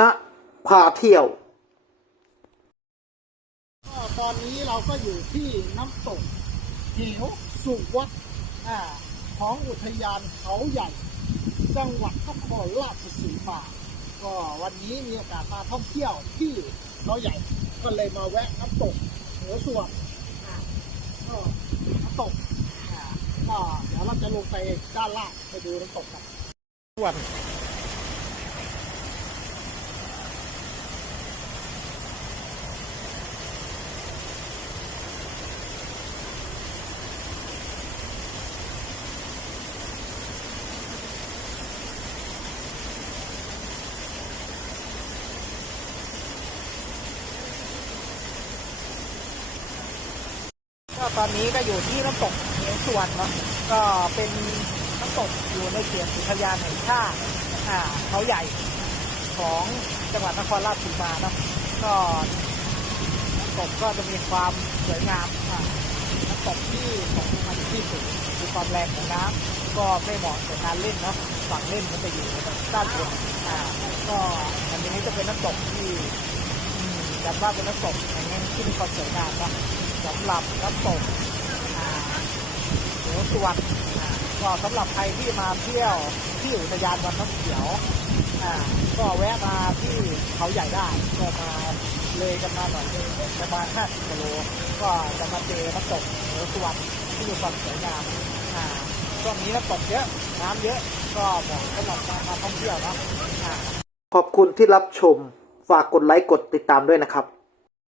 ณพาเที่ยว ก็ตอนนี้เราก็อยู่ที่น้ำตกเหวสุวัดอ่าของอุทยานเขาใหญ่ จังหวัดนครราชสีมา ก็วันนี้มีโอกาสมาท่องเที่ยวที่เขาใหญ่ ก็เลยมาแวะน้ำตกเหวส่วนอ่าก็น้ำตกอ่าก็เดี๋ยวเราจะลงไปด้านล่างไปดูน้ำตกกันส่วน ตอนนี้ก็อยู่ที่น้ำตกเหวสวนเนาะก็เป็นน้ำตกอยู่ในเขตอุทยานแห่งชาติอ่าเขาใหญ่ของจังหวัดนครราชสีมาเนาะก็น้ำตกก็จะมีความสวยงามอ่าน้ำตกที่ของมันที่สูงมีความแรงของน้ำก็ไม่เหมาะกับการเล่นเนาะฝั่งเล่นมันจะอยู่ด้านบนอ่าก็อันนี้จะเป็นน้ำตกที่ อืมจัดว่าเป็นน้ำตกอย่างนี้ที่มีความสวยงามนาะสำหรับน้ำตกอ่าเหวสวรรค์อ่าก็สำหรับใครที่มาเที่ยวที่อุทยานวันน้ำเขียวก็แวะมาที่เขาใหญ่ได้ก็มาเลยกันมาหน่อยนึงประมาณ50กิโลก็จะมาเจอน้ำตกเหวสวรรค์ที่มีความสวยงามช่วงนี้น้ำตกเยอะน้ำเยอะก็เหมาะสำหรับการมาท่องเที่ยวนะขอบคุณที่รับชม ฝากกดไลค์กดติดตามด้วยนะครับ